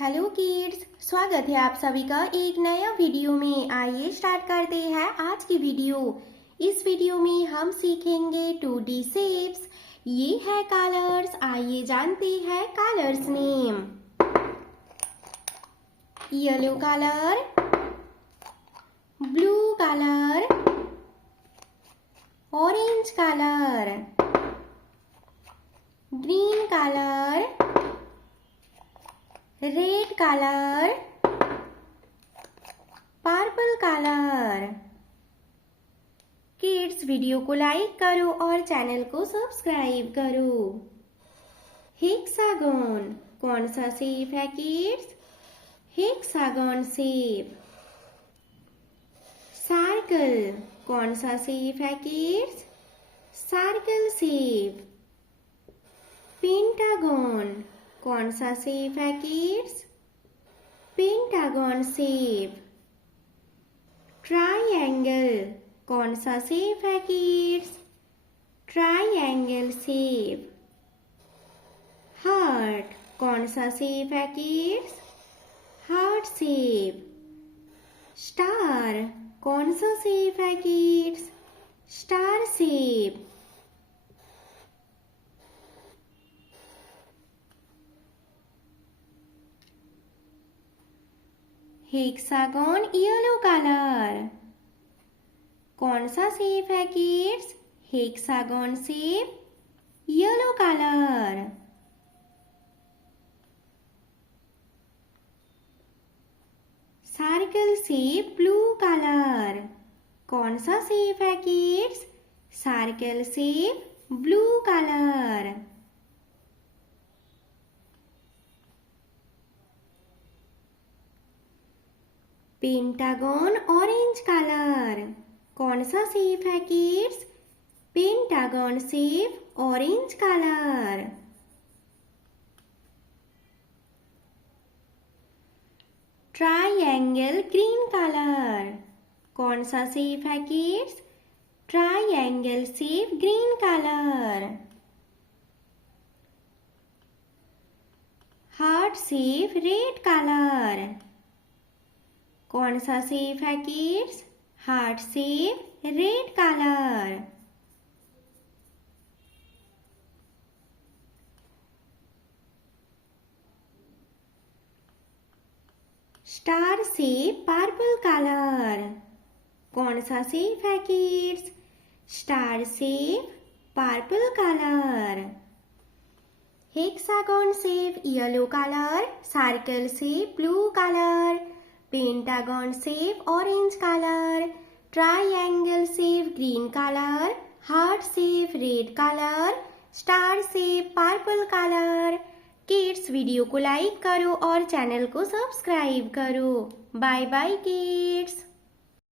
Hello kids, स्वागत है आप सभी का एक नया वीडियो में। आइए स्टार्ट करते हैं आज की वीडियो। इस वीडियो में हम सीखेंगे 2D शेप्स। ये है कलर्स। आइए जानते हैं colours name. Yellow colour, blue colour, orange colour, green colour, red colour, purple colour. Kids video को लाइक करो और चैनल को सब्सक्राइब करो। हेक्सागोन कौन सा शेप है किड्स? Hexagon shape. सर्कल कौन सा शेप है किड्स? Circle shape. पेंटागन कौन सा शेप है किड्स? Pentagon shape. ट्राइएंगल कौन सा शेप है किड्स? Triangle shape. हार्ट कौन सा शेप है किड्स? Heart shape. स्टार कौन सा शेप है kids? Star shape. Hexagon yellow colour कौन सा शेप है kids? Hexagon shape, yellow colour. Circle shape, blue colour कौन सा शेप है kids? Circle shape, blue colour. Pentagon orange colour कौन सा शेप है kids? Pentagon shape, orange colour. Triangle green colour कौन सा शेप है kids? Triangle shape, green colour. Heart shape, red colour कौन सा शेप है kids? Heart shape, red colour. Star shape, purple colour कौन सा शेप है kids? Star shape, purple colour. Hexagon shape, yellow colour. Circle shape, blue colour. Pentagon shape, orange colour. Triangle shape, green colour. Heart shape, red colour. Star shape, purple colour. Kids video को like करो और channel को subscribe करो। Bye bye kids.